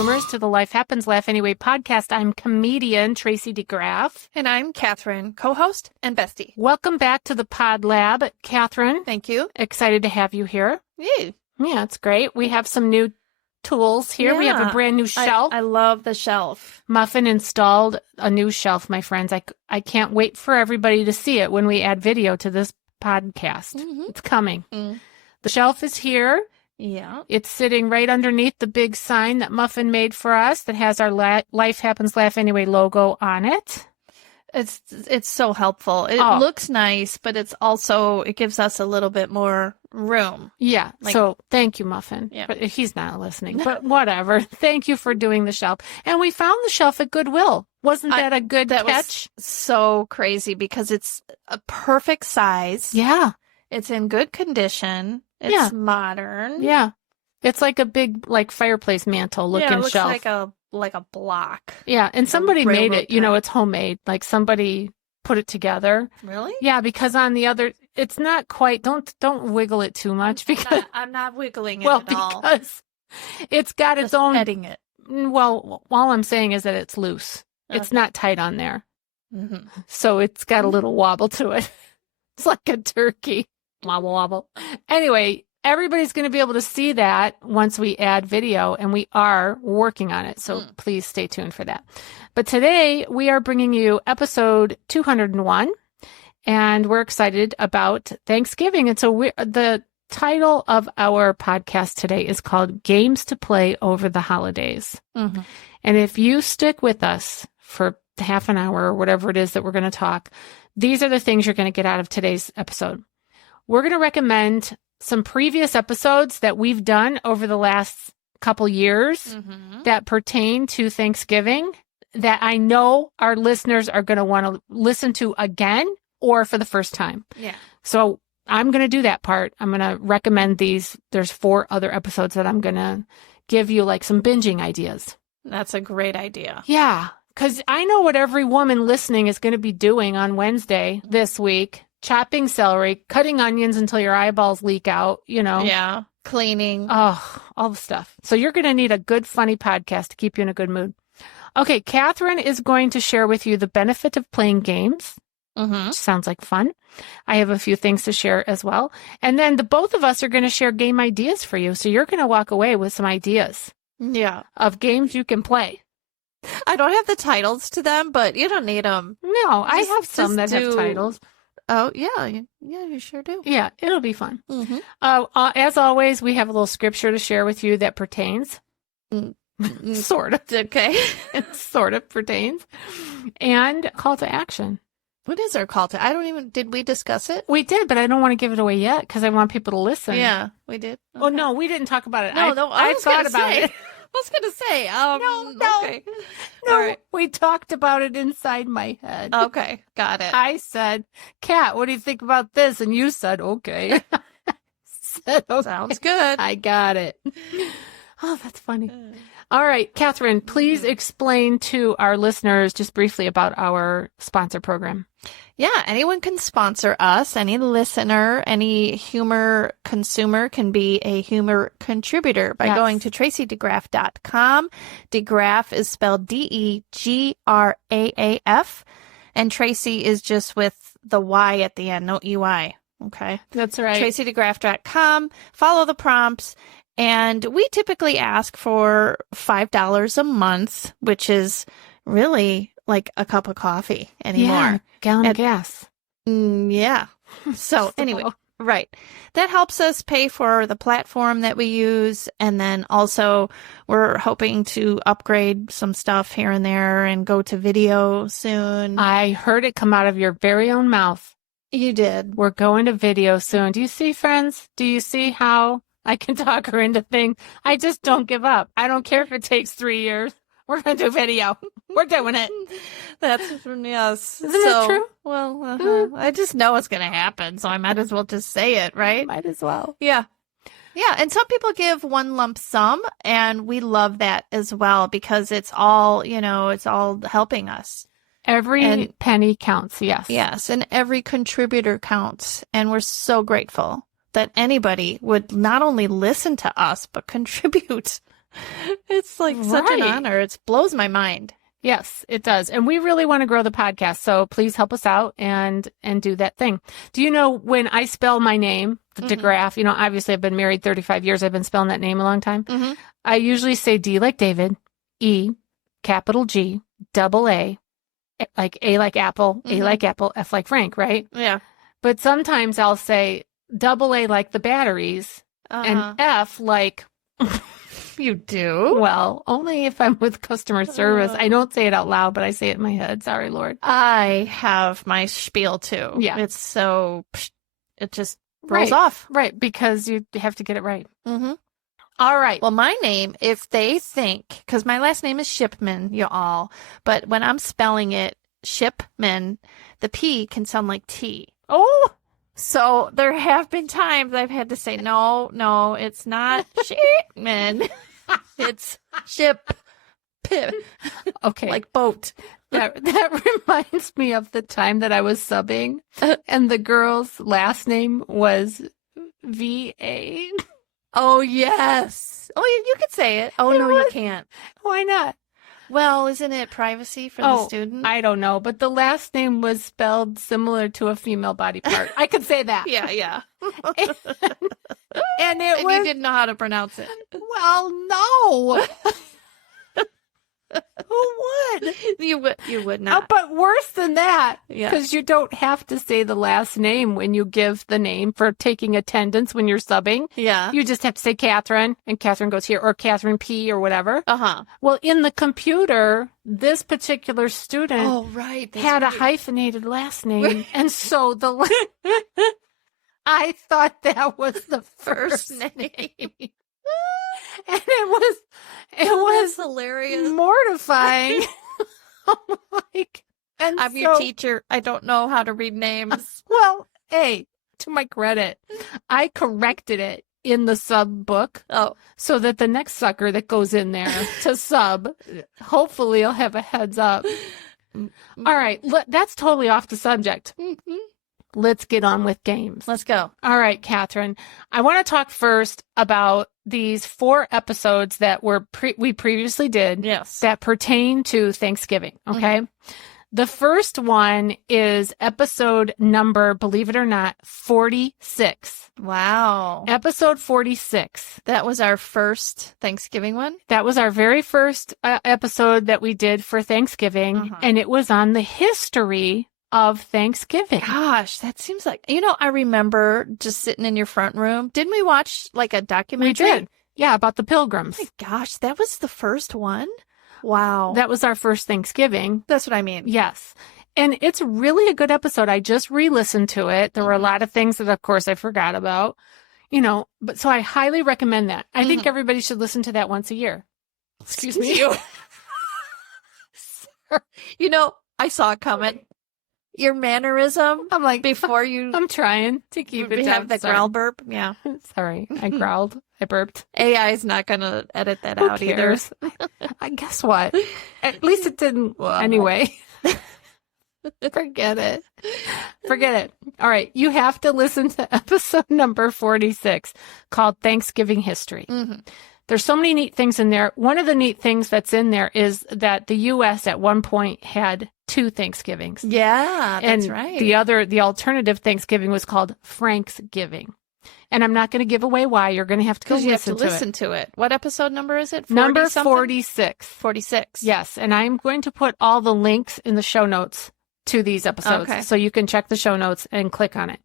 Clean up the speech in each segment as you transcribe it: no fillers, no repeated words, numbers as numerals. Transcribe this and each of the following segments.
consumers, to the Life Happens, Laugh Anyway podcast. I'm comedian Tracy DeGraaf. And I'm Cathrine, co-host and bestie. Welcome back to the Pod Lab, Cathrine. Thank you. Excited to have you here. Yeah. Yeah, it's great. We have some new tools here. We have a brand new shelf. I love the shelf. Muffin installed a new shelf, my friends. I can't wait for everybody to see it when we add video to this podcast. Mm-hmm. It's coming. The shelf is here. Yeah. It's sitting right underneath the big sign that Muffin made for us that has our Life Happens, Laugh Anyway logo on it. It's so helpful. It looks nice, but it gives us a little bit more room. Yeah. So thank you, Muffin. Yeah. But he's not listening, but whatever. Thank you for doing the shelf. And we found the shelf at Goodwill. Wasn't that a good catch? Was so crazy because it's a perfect size. Yeah. It's in good condition. It's modern. Yeah. It's like a big fireplace mantle looking it looks shelf. like a block. Yeah, and somebody made it. type. It's homemade. Like somebody put it together. Really? Yeah, because on the other, it's not quite. Don't wiggle it too much because I'm not wiggling it at all. because it's got its own. Petting it. Well, all I'm saying is that it's loose. Okay. It's not tight on there, Mm-hmm. so it's got a little wobble to it. It's like a turkey. Wobble wobble. Anyway. Everybody's going to be able to see that once we add video, and we are working on it. So please stay tuned for that. But today we are bringing you episode 201, and we're excited about Thanksgiving. And so the title of our podcast today is called Games to Play Over the Holidays. Mm-hmm. And if you stick with us for half an hour or whatever it is that we're going to talk, these are the things you're going to get out of today's episode. We're going to recommend some previous episodes that we've done over the last couple years that pertain to Thanksgiving that I know our listeners are going to want to listen to again or for the first time. Yeah. So I'm going to do that part. I'm going to recommend these. There's 4 other episodes that I'm going to give you some binging ideas. That's a great idea. Yeah. Because I know what every woman listening is going to be doing on Wednesday this week. Chopping celery, cutting onions until your eyeballs leak out, Yeah. Cleaning. Oh, all the stuff. So you're going to need a good, funny podcast to keep you in a good mood. Okay, Cathrine is going to share with you the benefit of playing games. Which sounds like fun. I have a few things to share as well. And then the both of us are going to share game ideas for you. So you're going to walk away with some ideas of games you can play. I don't have the titles to them, but you don't need them. No, I have some that have titles. Oh, yeah. Yeah, you sure do. Yeah, it'll be fun. Mm-hmm. As always, we have a little scripture to share with you that pertains. Sort of. Okay. It sort of pertains. And call to action. What is our call to? Did we discuss it? We did, but I don't want to give it away yet because I want people to listen. Yeah, we did. Okay. Oh, no, we didn't talk about it. No, I thought about it. I was going to say, no. Okay. No, All right. we talked about it inside my head. Okay, got it. I said, Kat, what do you think about this? And you said, okay. Said, okay. Sounds good. I got it. Oh, that's funny. All right, Cathrine, please explain to our listeners just briefly about our sponsor program. Yeah, anyone can sponsor us. Any listener, any humor consumer can be a humor contributor by going to tracydegraaf.com. DeGraaf is spelled D-E-G-R-A-A-F. And Tracy is just with the Y at the end, no E-Y. Okay. That's right. tracydegraaf.com. Follow the prompts. And we typically ask for $5 a month, which is really like a cup of coffee anymore. Yeah, gallon of gas. Yeah. So anyway, right. That helps us pay for the platform that we use. And then also we're hoping to upgrade some stuff here and there and go to video soon. I heard it come out of your very own mouth. You did. We're going to video soon. Do you see, friends? Do you see how I can talk her into things? I just don't give up. I don't care if it takes 3 years. We're going to do video. We're doing it. Yes. Isn't that true? Well, I just know it's going to happen, so I might as well just say it, right? Might as well. Yeah. Yeah, and some people give one lump sum, and we love that as well because it's all, it's all helping us. Every penny counts, yes. Yes, and every contributor counts, and we're so grateful that anybody would not only listen to us, but contribute It's like such an Right. honor. It blows my mind. Yes, it does. And we really want to grow the podcast. So please help us out and do that thing. Do you know when I spell my name, DeGraaf, you know, obviously I've been married 35 years. I've been spelling that name a long time. Mm-hmm. I usually say D like David, E, capital G, double A, like A like apple, A like apple, F like Frank, right? Yeah. But sometimes I'll say double A like the batteries and F like... You do? Well, only if I'm with customer service. I don't say it out loud, but I say it in my head. Sorry, Lord. I have my spiel too. Yeah. It's so, it just rolls off. Right, because you have to get it right. Mm-hmm. All right. Well, my name, if they think, because my last name is Shipman, you all, but when I'm spelling it Shipman, the P can sound like T. Oh, So there have been times I've had to say, no, it's not Shipman. It's ship. okay. Like boat. That reminds me of the time that I was subbing and the girl's last name was V.A. Oh, yes. Oh, you could say it. Oh, no, you can't. Why not? Well, isn't it privacy for the student? I don't know, but the last name was spelled similar to a female body part. I could say that. Yeah. And And you didn't know how to pronounce it. Well, no. Who would? You would not. But worse than that, Yeah. because you don't have to say the last name when you give the name for taking attendance when you're subbing. Yeah. You just have to say Cathrine, and Cathrine goes here, or Cathrine P, or whatever. Uh-huh. Well, in the computer, this particular student Oh, right. That's had a right. hyphenated last name, and so I thought that was the first name. And it was hilarious. mortifying. I'm like, and I'm your teacher. I don't know how to read names. Well, hey, to my credit, I corrected it in the sub book. Oh. So that the next sucker that goes in there to sub, hopefully I'll have a heads up. All right, that's totally off the subject. Let's get on with games. Let's go. All right, Cathrine. I want to talk first about these 4 episodes that we previously did that pertain to Thanksgiving, okay? The first one is episode number, believe it or not, 46. Wow. Episode 46. That was our first Thanksgiving one? That was our very first episode that we did for Thanksgiving, and it was on the history of Thanksgiving. Gosh, that seems like, I remember just sitting in your front room. Didn't we watch like a documentary? We did. Yeah, about the Pilgrims. Oh my gosh, that was the first one? Wow. That was our first Thanksgiving. That's what I mean. Yes. And it's really a good episode. I just re-listened to it. There were a lot of things that, of course, I forgot about, but so I highly recommend that. I think everybody should listen to that once a year. Excuse me. I saw it coming. Your mannerism. I'm like, before you. I'm trying to keep it have down. the growl burp. Yeah. Sorry. I growled. I burped. AI is not going to edit that Who out cares? I guess what? At least it didn't. Well. Anyway. Forget it. Forget it. All right. You have to listen to episode number 46 called Thanksgiving History. There's so many neat things in there. One of the neat things that's in there is that the U.S. at one point had 2 Thanksgivings. Yeah, that's and right. The alternative Thanksgiving was called Franksgiving. And I'm not going to give away why. You're going to have to go listen to it. What episode number is it? 40 number something? 46. 46. Yes. And I'm going to put all the links in the show notes to these episodes. Okay. So you can check the show notes and click on it.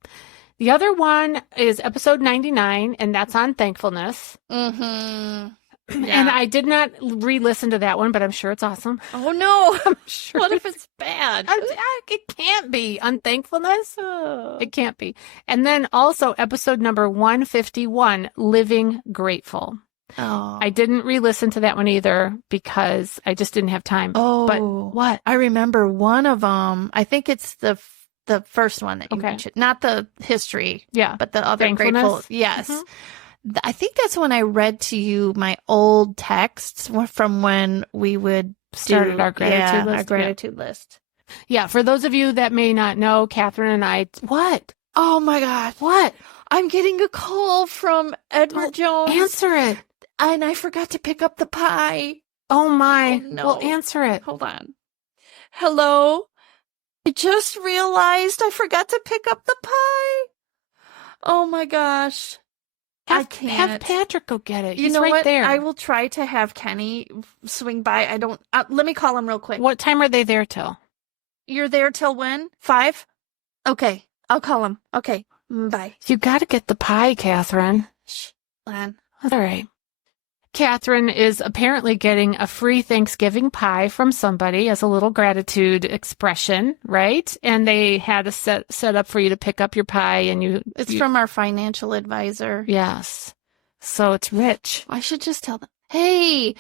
The other one is episode 99, and that's on thankfulness. Yeah. And I did not re-listen to that one, but I'm sure it's awesome. Oh, no. I'm sure. What if it's bad? It can't be. Unthankfulness? It can't be. And then also episode number 151, Living Grateful. Oh. I didn't re-listen to that one either because I just didn't have time. Oh. But what? I remember one of them. I think it's the first one that you mentioned. Not the history. Yeah. But the other Thankfulness? grateful. Yes. I think that's when I read to you my old texts from when we would Started our gratitude list. Our gratitude list. Yeah, for those of you that may not know, Cathrine and I... What? Oh, my God. What? I'm getting a call from Edward Jones. Answer it. And I forgot to pick up the pie. Oh my. Oh, no. Well, answer it. Hold on. Hello? I just realized I forgot to pick up the pie. Oh my gosh. I can't. Have Patrick go get it. You He's know right what? there. I will try to have Kenny swing by. I don't. Let me call him real quick. What time are they there till? You're there till when? 5? Okay. I'll call him. Okay. Bye. You got to get the pie, Catherine. Shh. Lan. All right. Catherine is apparently getting a free Thanksgiving pie from somebody as a little gratitude expression, right? And they had a set up for you to pick up your pie, and It's from our financial advisor. Yes. So it's rich. I should just tell them. Hey,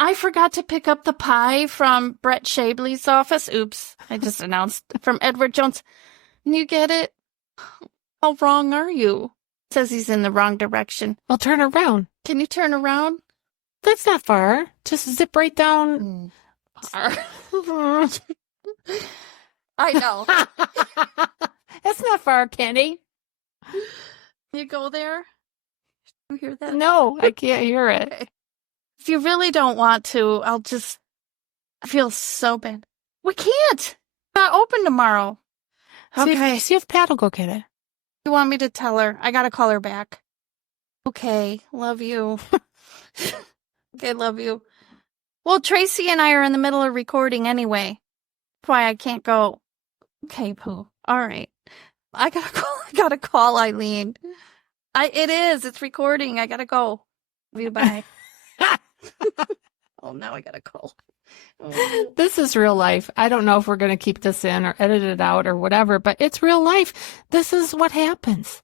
I forgot to pick up the pie from Brett Shabley's office. Oops. I just announced from Edward Jones. Can you get it? How wrong are you? Says he's in the wrong direction. Well, turn around. Can you turn around? That's not far. Just zip right down. I know. That's not far, Kenny. You go there? You hear that? No, I can't hear it. Okay. If you really don't want to, I feel so bad. We can't. Not open tomorrow. Okay. See if Pat will go get it. You want me to tell her? I gotta call her back. Okay, love you. Okay, love you. Well, Tracy and I are in the middle of recording anyway. That's why I can't go. Okay, Pooh. All right. I gotta call Eileen. It's recording. I gotta go. Love you, bye. Oh, now I gotta call. Oh. This is real life. I don't know if we're going to keep this in or edit it out or whatever, but it's real life. This is what happens.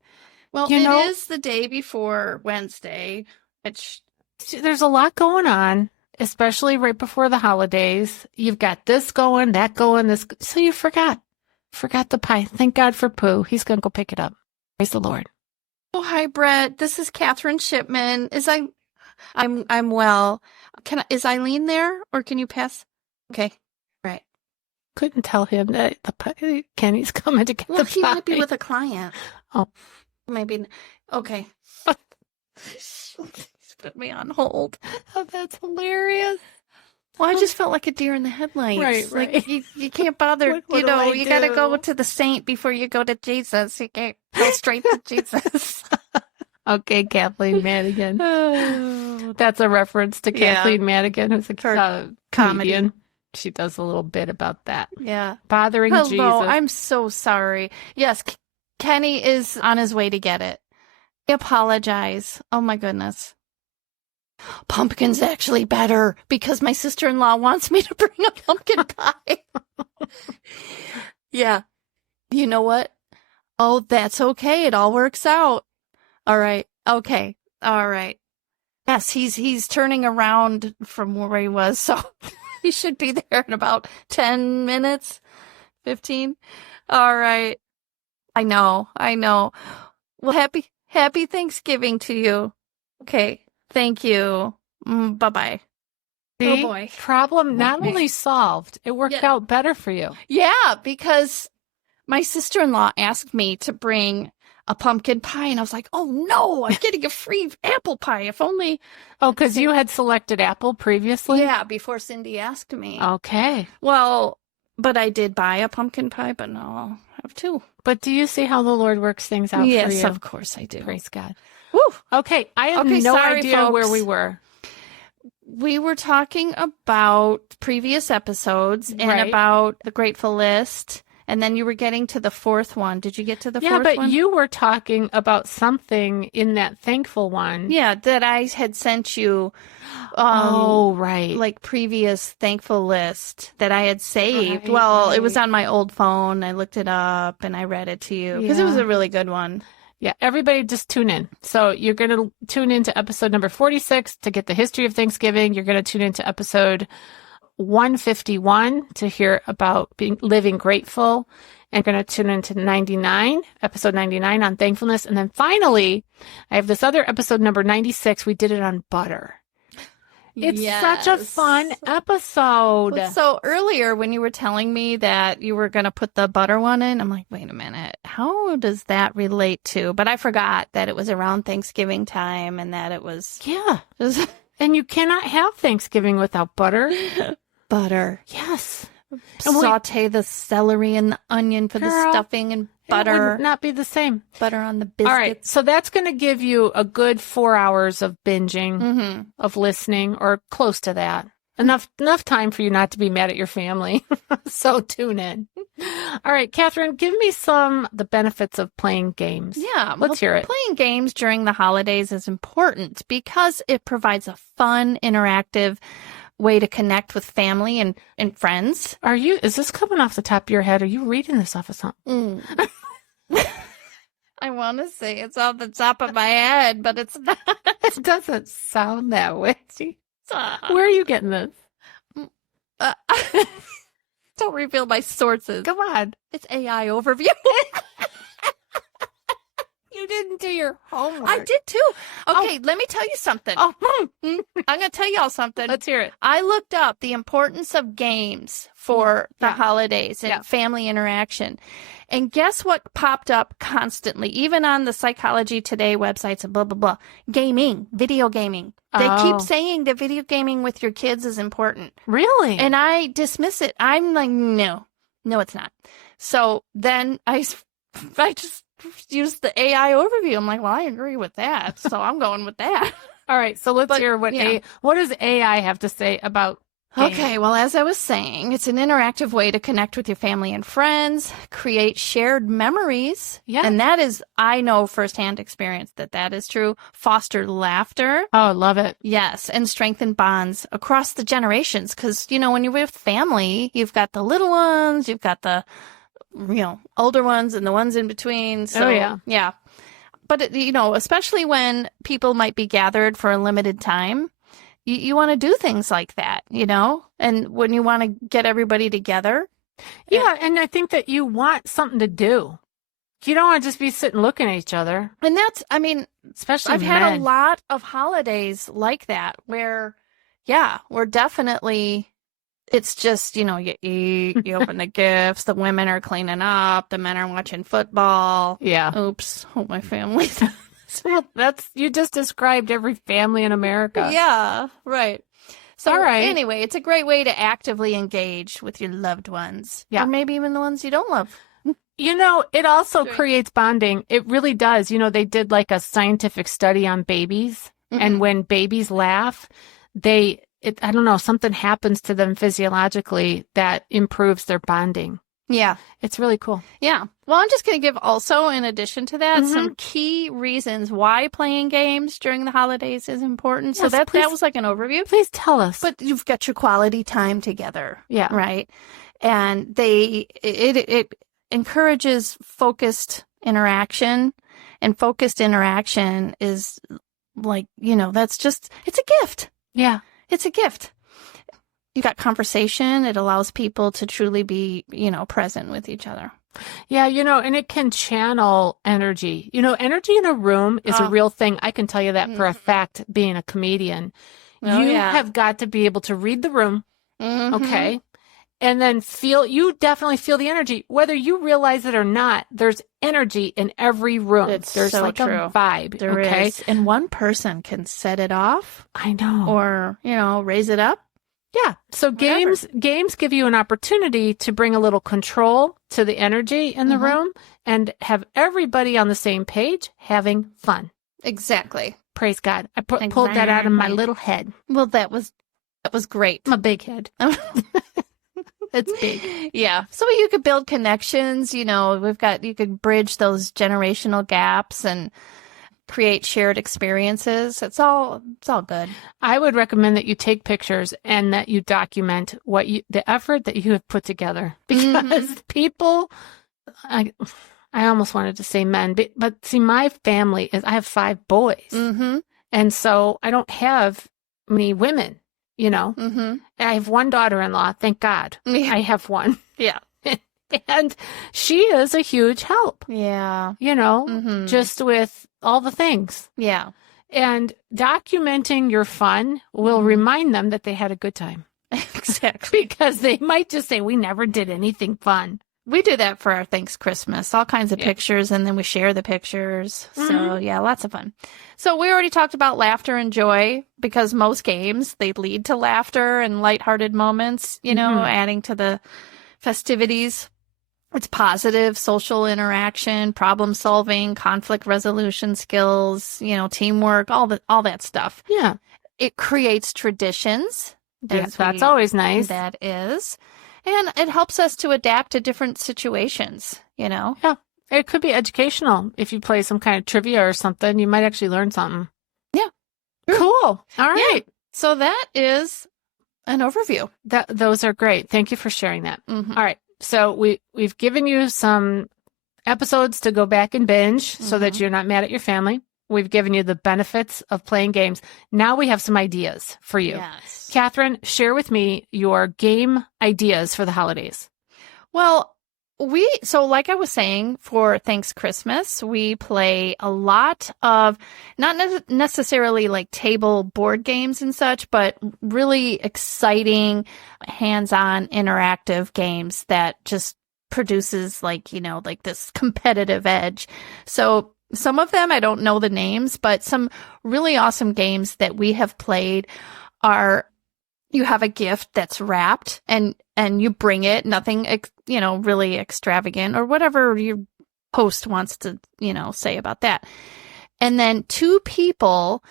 Well, it is the day before Wednesday. There's a lot going on, especially right before the holidays. You've got this going, that going, this. So you forgot the pie. Thank God for Pooh. He's going to go pick it up. Praise the Lord. Oh, hi, Brett. This is Catherine Shipman. I'm well. Is Eileen there, or can you pass? Okay, right. Couldn't tell him that Kenny's coming to get the pie. He might be with a client. Oh, maybe. Okay. Put me on hold. Oh, that's hilarious. Well, I just felt like a deer in the headlights. Right. Like you can't bother. What you got to go to the saint before you go to Jesus. You can't go straight to Jesus. Okay, Kathleen Madigan. Oh. That's a reference to Kathleen Madigan, who's a comedy. comedian. She does a little bit about that. Yeah. Bothering Hello, Jesus. I'm so sorry. Yes, Kenny is on his way to get it. I apologize. Oh, my goodness. Pumpkin's actually better because my sister-in-law wants me to bring a pumpkin pie. Yeah. You know what? Oh, that's okay. It all works out. All right. Okay. All right. Yes, he's turning around from where he was, so he should be there in about 10 minutes, 15. All right. I know. Well, happy Thanksgiving to you. Okay. Thank you. Bye-bye. See? Oh, boy. Problem not only solved, it worked out better for you. Yeah, because my sister-in-law asked me to bring a pumpkin pie, and I was like, oh, no, I'm getting a free apple pie. If only. Oh, because you had selected apple previously? Yeah, before Cindy asked me. Okay. Well, but I did buy a pumpkin pie, but no, I'll have 2. But do you see how the Lord works things out for you? Yes, of course I do. Praise God. Woo! Okay, I have no sorry, idea folks. where we were. We were talking about previous episodes and Right. about the Grateful List. And then you were getting to the 4th one. Did you get to the 4th one? Yeah, but you were talking about something in that thankful one. Yeah, that I had sent you. Right. Like previous thankful list that I had saved. Right, Well, it was right. on my old phone. I looked it up and I read it to you because it was Yeah. a really good one. Yeah, everybody just tune in. So you're going to tune into episode number 46 to get the history of Thanksgiving. You're going to tune into episode 151 to hear about living grateful. And going to tune into episode 99 on thankfulness. And then finally, I have this other episode number 96. We did it on butter. It's such a fun episode. So earlier when you were telling me that you were going to put the butter one in, I'm like, wait a minute, how does that relate to? But I forgot that it was around Thanksgiving time and that it was... Yeah. And you cannot have Thanksgiving without butter. Butter. Yes. Saute the celery and the onion for the stuffing and butter. It would not be the same. Butter on the biscuits. All right. So that's going to give you a good 4 hours of binging, of listening, or close to that. Enough time for you not to be mad at your family. So tune in. All right, Cathrine, give me the benefits of playing games. Yeah. Let's hear it. Playing games during the holidays is important because it provides a fun, interactive way to connect with family and friends. Is this coming off the top of your head? Are you reading this off of something? I want to say it's off the top of my head, but it's not. It doesn't sound that way. Where are you getting this? Don't reveal my sources. Come on. It's AI overview. You didn't do your homework. I did too. Okay, let me tell you something. I'm going to tell y'all something. Let's hear it. I looked up the importance of games for the holidays and family interaction. And guess what popped up constantly, even on the Psychology Today websites and blah, blah, blah. Gaming, video gaming. They keep saying that video gaming with your kids is important. Really? And I dismiss it. I'm like, no, it's not. So then I just used the AI overview. I'm like, well, I agree with that. So I'm going with that. All right. So let's hear what does AI have to say about games? Okay. Well, as I was saying, it's an interactive way to connect with your family and friends, create shared memories. Yeah. And that is, I know firsthand experience that is true. Foster laughter. Oh, I love it. Yes. And strengthen bonds across the generations. Because, when you're with family, you've got the little ones, you've got the older ones and the ones in between. So, yeah. But, especially when people might be gathered for a limited time, you want to do things like that, and when you want to get everybody together. Yeah. And I think that you want something to do. You don't want to just be sitting looking at each other. And especially I've had a lot of holidays like that where, we're definitely... It's just, you eat, you open the gifts, the women are cleaning up, the men are watching football. Yeah. Oops. Hope my family. Well, you just described every family in America. Yeah, right. So all right. Anyway, it's a great way to actively engage with your loved ones. Yeah. Or maybe even the ones you don't love. It also creates bonding. It really does. They did like a scientific study on babies. And when babies laugh, I don't know, something happens to them physiologically that improves their bonding. Yeah. It's really cool. Yeah. Well, I'm just going to give also, in addition to that, some key reasons why playing games during the holidays is important. Yes, so that was like an overview. Please tell us. But you've got your quality time together. Yeah. Right. And it encourages focused interaction. And focused interaction is like, it's a gift. Yeah. It's a gift. You got conversation. It allows people to truly be, present with each other. Yeah, and it can channel energy. Energy in a room is a real thing. I can tell you that for a fact, being a comedian. You have got to be able to read the room, okay? And then you definitely feel the energy. Whether you realize it or not, there's energy in every room. There's so like true. A vibe, There okay? is. And one person can set it off. I know. Or, raise it up. Yeah. So games give you an opportunity to bring a little control to the energy in the room and have everybody on the same page having fun. Exactly. Praise God. I pulled that out of my little head. Well, that was great. My big head. It's big. Yeah. So you could build connections, you could bridge those generational gaps and create shared experiences. It's all good. I would recommend that you take pictures and that you document the effort that you have put together, because people, I almost wanted to say men, but see, my family I have 5 boys. And so I don't have many women, I have one daughter-in-law. Thank God. I have one. Yeah. And she is a huge help. Yeah. Just with all the things. Yeah. And documenting your fun will remind them that they had a good time. Exactly. Because they might just say, we never did anything fun. We do that for our Thanks Christmas, all kinds of pictures, and then we share the pictures. So, yeah, lots of fun. So we already talked about laughter and joy, because most games, they lead to laughter and lighthearted moments, you know, adding to the festivities. It's positive social interaction, problem solving, conflict resolution skills, you know, teamwork, all that stuff. Yeah. It creates traditions. Yes, that's always nice. That is. And it helps us to adapt to different situations, you know? Yeah. It could be educational. If you play some kind of trivia or something, you might actually learn something. Yeah. Cool. All right. Yeah. So that is an overview. Those are great. Thank you for sharing that. All right. So we've given you some episodes to go back and binge so that you're not mad at your family. We've given you the benefits of playing games. Now we have some ideas for you. Yes. Cathrine, share with me your game ideas for the holidays. Well, so like I was saying, for Thanks Christmas, we play a lot of not necessarily like table board games and such, but really exciting, hands-on interactive games that just produces like, you know, like this competitive edge. So some of them, I don't know the names, but some really awesome games that we have played are, you have a gift that's wrapped and you bring it, nothing, you know, really extravagant or whatever your host wants to, you know, say about that. And then two people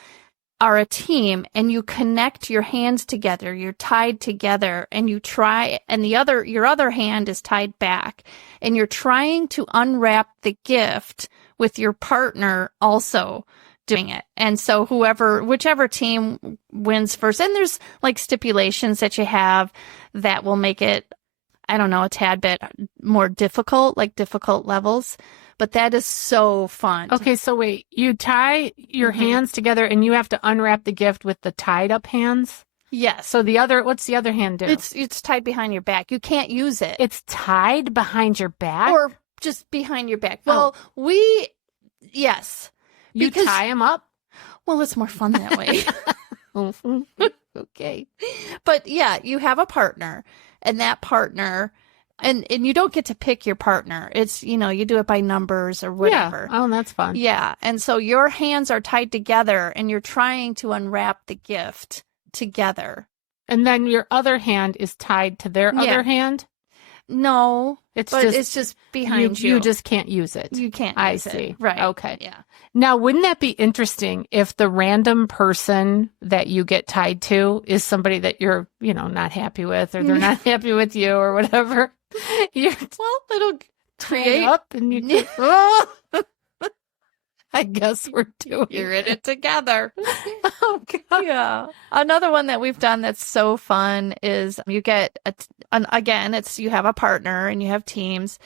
are a team and you connect your hands together, you're tied together and you try, and your other hand is tied back and you're trying to unwrap the gift with your partner also doing it. And so whichever team wins first, and there's like stipulations that you have that will make it, I don't know, a tad bit more difficult, like difficult levels. But that is so fun. Okay, so wait, you tie your hands together and you have to unwrap the gift with the tied up hands? Yes. So what's the other hand do? It's tied behind your back. You can't use it. It's tied behind your back? Or just behind your back. Well, yes. You tie them up? Well, it's more fun that way. Okay. But yeah, you have a partner, and that partner, and you don't get to pick your partner. It's, you know, you do it by numbers or whatever. Yeah. Oh, that's fun. Yeah. And so your hands are tied together and you're trying to unwrap the gift together. And then your other hand is tied to their other hand? No, it's just behind you. You just can't use it. You can't use it. I see. Right. Okay. Yeah. Now, wouldn't that be interesting if the random person that you get tied to is somebody that you're, you know, not happy with, or they're not happy with you or whatever? It'll create up and you I guess we're doing You're in it together. Oh, God. Yeah. Another one that we've done that's so fun is you get, you have a partner and you have teams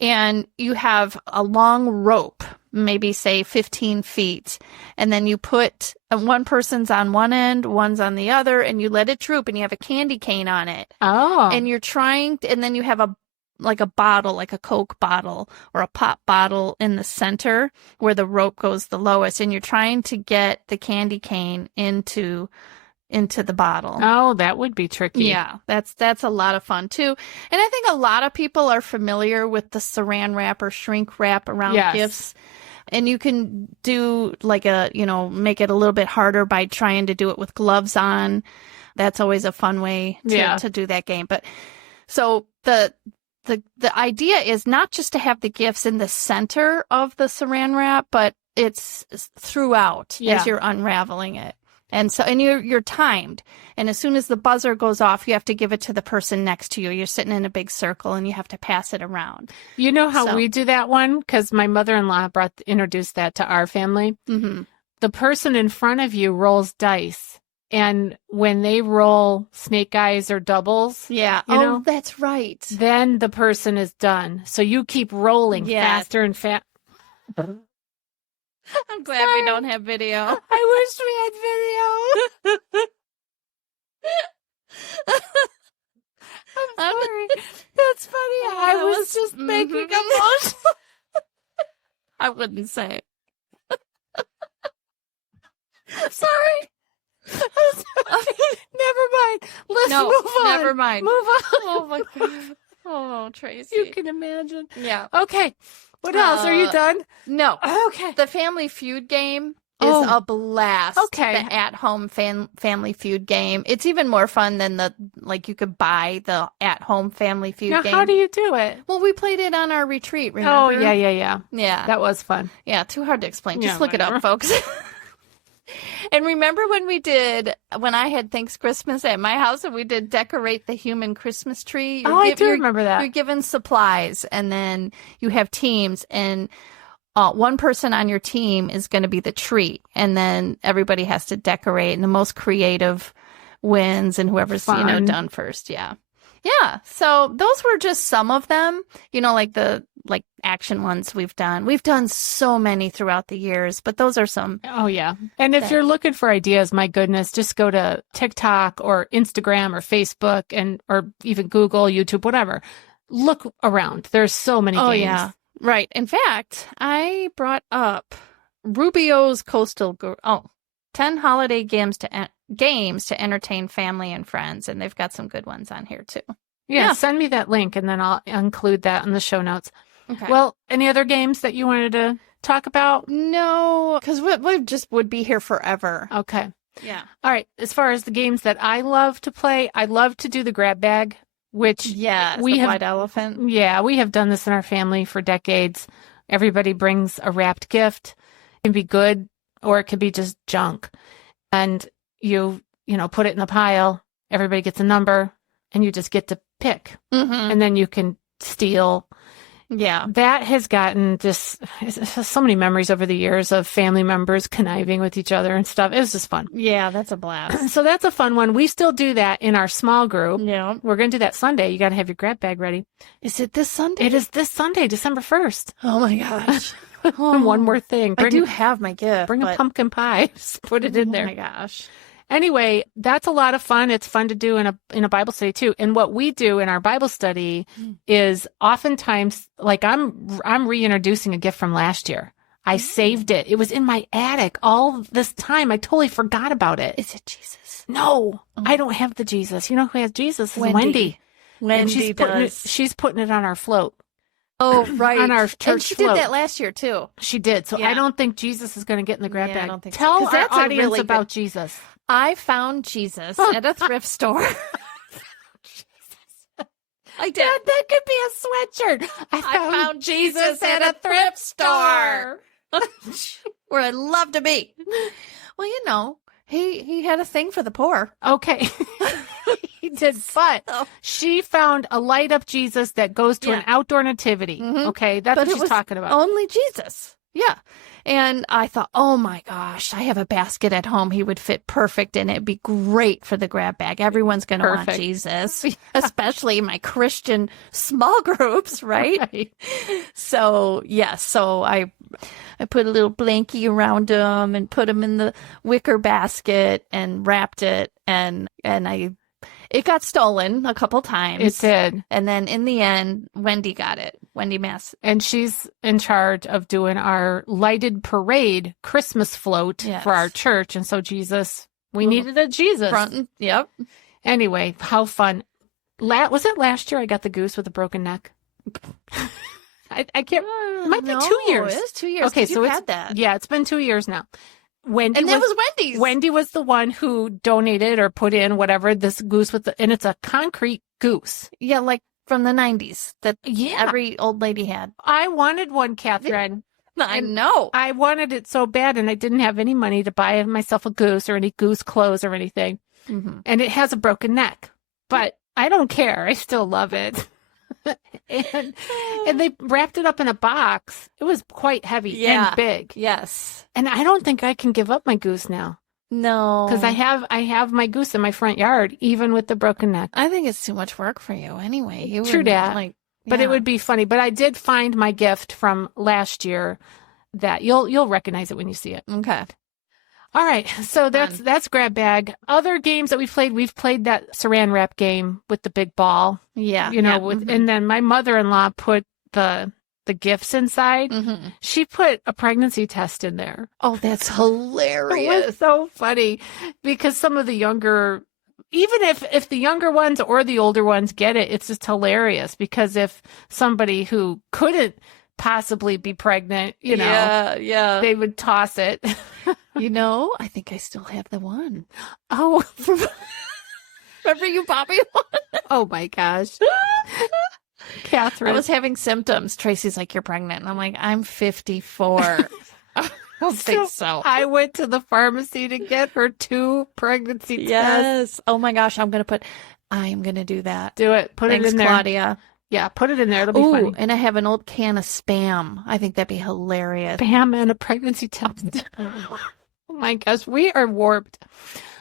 and you have a long rope, maybe say 15 feet. And then you put one person's on one end, one's on the other, and you let it droop and you have a candy cane on it. Oh. And you're and then you have a bottle, like a Coke bottle or a pop bottle in the center where the rope goes the lowest, and you're trying to get the candy cane into the bottle. Oh, that would be tricky. Yeah, that's a lot of fun too. And I think a lot of people are familiar with the saran wrap or shrink wrap around gifts. And you can do make it a little bit harder by trying to do it with gloves on. That's always a fun way to do that game. But so the idea is not just to have the gifts in the center of the saran wrap, but it's throughout as you're unraveling it. And so, and you're timed. And as soon as the buzzer goes off, you have to give it to the person next to you. You're sitting in a big circle and you have to pass it around. You know how we do that one? Because my mother-in-law introduced that to our family. Mm-hmm. The person in front of you rolls dice. And when they roll snake eyes or doubles, you know, that's right. Then the person is done. So you keep rolling faster and faster. I'm glad we don't have video. I wish we had video. I'm sorry. That's funny. I was just making a motion. I wouldn't say it. Let's No, move on. never mind. Move on. Oh my God. Oh, Tracy. You can imagine. Yeah. Okay. What else? Are you done? No. Okay. The Family Feud game is Oh. a blast. Okay. The at-home Family Feud game. It's even more fun than you could buy the at-home Family Feud Now, game. how do you do it? Well, we played it on our retreat, remember? Oh, yeah. Yeah. That was fun. Yeah, too hard to explain. Just Yeah, look it whatever. up, folks. And remember when I had Thanks Christmas at my house and we did decorate the human Christmas tree? I do remember that. You're given supplies and then you have teams and one person on your team is going to be the tree and then everybody has to decorate and the most creative wins and whoever's, Fun. done first. Yeah. Yeah. So those were just some of them, like the action ones we've done. We've done so many throughout the years, but those are some. Oh, yeah. And if you're looking for ideas, my goodness, just go to TikTok or Instagram or Facebook or even Google, YouTube, whatever. Look around. There's so many games. Oh, yeah. Right. In fact, I brought up Rubio's 10 holiday games to entertain family and friends. And they've got some good ones on here, too. Yeah, send me that link and then I'll include that in the show notes. Okay. Well, any other games that you wanted to talk about? No, because we just would be here forever. Okay. Yeah. All right. As far as the games that I love to play, I love to do the grab bag, which we have white elephant. Yeah, we have done this in our family for decades. Everybody brings a wrapped gift. It can be good or it could be just junk. And you put it in the pile. Everybody gets a number and you just get to pick. Mm-hmm. And then you can steal. Yeah. That has gotten so many memories over the years of family members conniving with each other and stuff. It was just fun. Yeah, that's a blast. So that's a fun one. We still do that in our small group. Yeah. We're going to do that Sunday. You got to have your grab bag ready. Is it this Sunday? It is this Sunday, December 1st. Oh my gosh. And one more thing. I do have my gift. Bring a pumpkin pie. Just put it in there. Oh my gosh. Anyway, that's a lot of fun. It's fun to do in a Bible study too. And what we do in our Bible study is oftentimes, like I'm reintroducing a gift from last year. I saved it. It was in my attic all this time. I totally forgot about it. Is it Jesus? No, I don't have the Jesus. You know who has Jesus? Is Wendy. Wendy She's putting it on our float. Oh, right. On our church and she float. did that last year too. She did. So Yeah. I don't think Jesus is going to get in the grab bag. I don't think so. Tell 'Cause our that's a audience really about good- Jesus. I found Jesus at a thrift store. I did. That could be a sweatshirt. I found Jesus at a thrift store. Where I love to be. Well, he had a thing for the poor. Okay. He did, but she found a light up Jesus that goes to an outdoor nativity. Mhm. Okay, that's But what it she's was talking about. Only Jesus. Yeah. And I thought, oh my gosh, I have a basket at home. He would fit perfect and it'd be great for the grab bag. Everyone's going to want Perfect. Jesus, especially my Christian small groups, right? Right. So, yes. So I put a little blankie around him and put him in the wicker basket and wrapped it. And it got stolen a couple times. It did. And then in the end, Wendy got it. Wendy Mass. And she's in charge of doing our lighted parade Christmas float Yes. for our church. And so we needed a Jesus. Yep. Anyway, how fun. Was it last year I got the goose with a broken neck? I can't. It might be 2 years. It is 2 years. Okay, so you've it's had that. Yeah, it's been 2 years now. Wendy And that was Wendy's. Wendy was the one who donated or put in whatever this goose and it's a concrete goose. Yeah, like from the 90s that Yeah. every old lady had. I wanted one, Catherine. I know. I wanted it so bad, and I didn't have any money to buy myself a goose or any goose clothes or anything. Mhm. And it has a broken neck, but I don't care. I still love it. and they wrapped it up in a box. It was quite heavy and big. Yes. And I don't think I can give up my goose now No. because I have my goose in my front yard, even with the broken neck. I think it's too much work for you anyway. You True wouldn't, that. But it would be funny. But I did find my gift from last year that you'll recognize it when you see it. Okay. All right. So that's grab bag. Other games that we've played that saran wrap game with the big ball. Yeah. And then my mother-in-law put the gifts inside. Mhm. She put a pregnancy test in there. Oh, that's It hilarious. was so funny because some of the younger even if the younger ones or the older ones get it, it's just hilarious because if somebody who couldn't possibly be pregnant, yeah. they would toss it. I think I still have the one. Oh, Remember you bought me one? oh my gosh. Cathrine. I was having symptoms. Tracy's like, you're pregnant. And I'm like, I'm 54. I don't think so. I went to the pharmacy to get her 2 pregnancy tests. Yes. Oh my gosh. I'm going to do that. Do it. Put Thanks, it in there. Claudia. Yeah, put it in there. It'll be Ooh, funny. and I have an old can of Spam. I think that'd be hilarious. Spam and a pregnancy test. Oh my gosh, we are warped.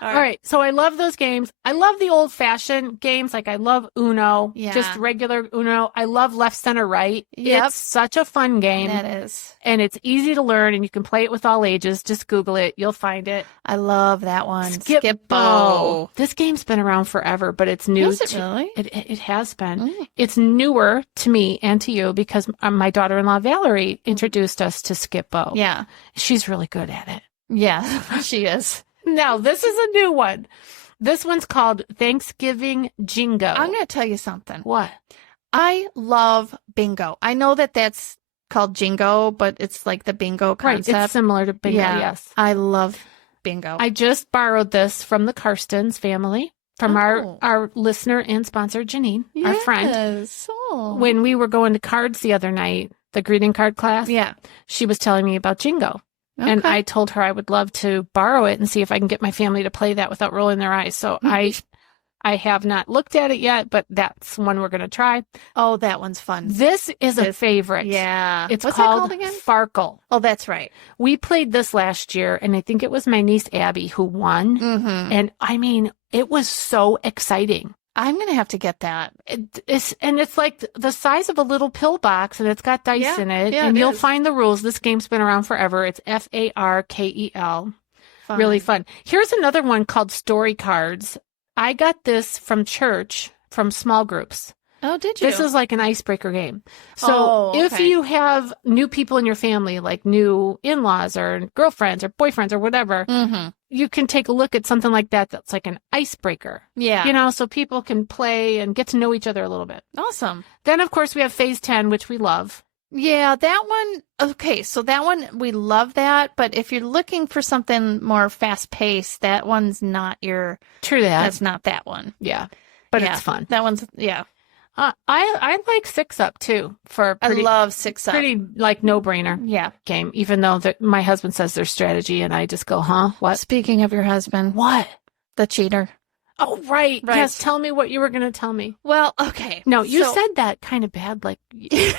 All right. So I love those games. I love the old-fashioned games. Like I love Uno, just regular Uno. I love Left, Center, Right. Yep. It's such a fun game. That is. And it's easy to learn, and you can play it with all ages. Just Google it. You'll find it. I love that one. Skip-Bo. This game's been around forever, but it's new. Is it really? It has been. It's newer to me and to you because my daughter-in-law, Valerie, introduced us to Skip-Bo. Yeah. She's really good at it. Yeah, she is. Now, this is a new one. This one's called Thanksgiving Jingo. I'm going to tell you something. What? I love bingo. I know that that's called jingo, but it's like the bingo concept. Right, it's similar to bingo, yes. I love bingo. I just borrowed this from the Karstens family, from our listener and sponsor, Janine, our friend. Oh. When we were going to cards the other night, the greeting card class, she was telling me about jingo. Okay. And I told her I would love to borrow it and see if I can get my family to play that without rolling their eyes. So I have not looked at it yet, but that's one we're going to try. Oh, that one's fun. This is a favorite. Yeah. It's What's called that called again? Farkle. Oh, that's right. We played this last year, and I think it was my niece Abby who won. Mm-hmm. And I mean, it was so exciting. I'm going to have to get that. It's like the size of a little pill box, and it's got dice in it. Yeah, and you'll is. find the rules. This game's been around forever. It's Farkel. Fun. Really fun. Here's another one called Story Cards. I got this from church, from small groups. Oh, did you? This is like an icebreaker game. So if you have new people in your family, like new in-laws or girlfriends or boyfriends or whatever, you can take a look at something like that that's like an icebreaker. Yeah. So people can play and get to know each other a little bit. Awesome. Then, of course, we have Phase 10, which we love. Yeah, that one. Okay, so that one, we love that. But if you're looking for something more fast-paced, that one's not your... True that. That's not that one. Yeah. But it's fun. That one's, I like 6 Up, too. I love 6 Up. Pretty, like, no-brainer game, even though my husband says there's strategy, and I just go, huh? What? Speaking of your husband. What? The cheater. Oh, right. Yes, tell me what you were going to tell me. Well, okay. No, you said that kind of bad, like you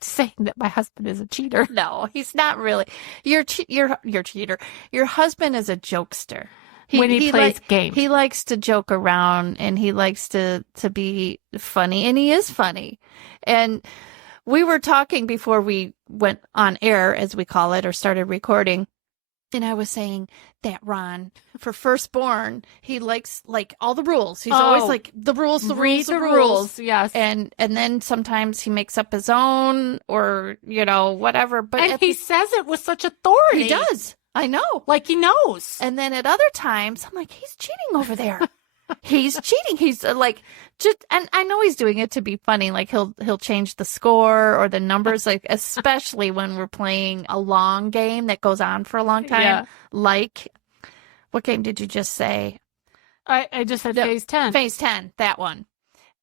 saying that my husband is a cheater. No, he's not really. You're cheater. Your husband is a jokester. When he plays games. He likes to joke around, and he likes to be funny, and he is funny. And we were talking before we went on air, as we call it, or started recording. And I was saying that Ron, for firstborn, he likes like all the rules. He's always like the rules. Yes. And then sometimes he makes up his own or, whatever. But he says it with such authority. He does. I know. Like he knows. And then at other times, I'm like, he's cheating over there. He's cheating. He's like, and I know he's doing it to be funny. Like he'll change the score or the numbers, like especially when we're playing a long game that goes on for a long time. Yeah. Like, what game did you just say? I just said Phase 10. Phase 10, that one.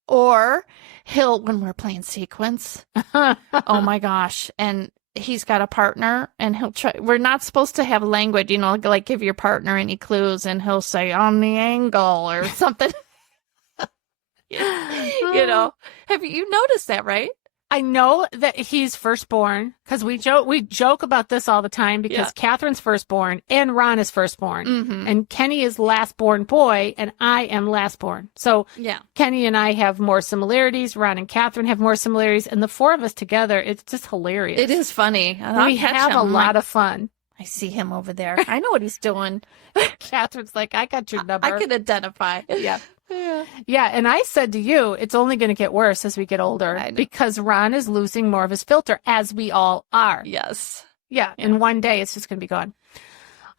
Or when we're playing sequence. Oh my gosh. And he's got a partner, and he'll try. We're not supposed to have language, like give your partner any clues, and he'll say on the angle or something. Have you noticed that, right? I know that he's firstborn because we joke about this all the time because Catherine's firstborn and Ron is firstborn, and Kenny is lastborn boy, and I am lastborn. So Kenny and I have more similarities. Ron and Catherine have more similarities, and the 4 of us together, it's just hilarious. It is funny. We have a lot of fun. I see him over there. I know what he's doing. Catherine's like, I got your number. I can identify. Yeah. Yeah, and I said to you, it's only going to get worse as we get older because Ron is losing more of his filter, as we all are. Yes. Yeah, and one day it's just going to be gone.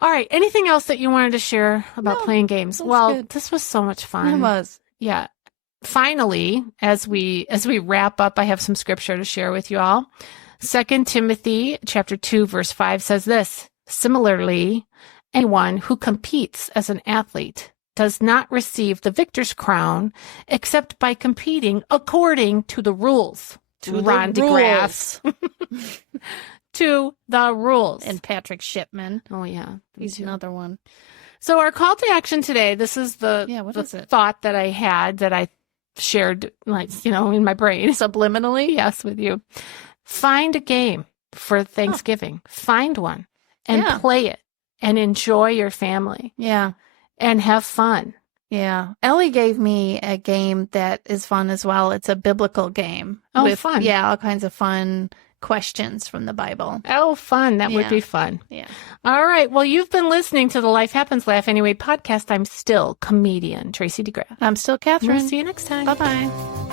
All right. Anything else that you wanted to share about No, playing games? that was Well, good. this was so much fun. It was. Yeah. Finally, as we wrap up, I have some scripture to share with you all. 2 Timothy chapter 2, verse 5 says this: similarly, anyone who competes as an athlete does not receive the victor's crown except by competing according to the rules. Ron DeGraaf. To the rules. And Patrick Shipman. Oh, yeah. He's another one. So our call to action today, this is the what is it? thought that I had that I shared, in my brain. Subliminally, yes, with you. Find a game for Thanksgiving. Find one and play it and enjoy your family. Yeah. And have fun. Yeah. Ellie gave me a game that is fun as well. It's a biblical game. Oh, fun. Yeah, all kinds of fun questions from the Bible. Oh, fun. That would be fun. Yeah. All right. Well, you've been listening to the Life Happens Laugh Anyway podcast. I'm still comedian Tracy DeGraaf. I'm still Catherine. We'll see you next time. Bye-bye.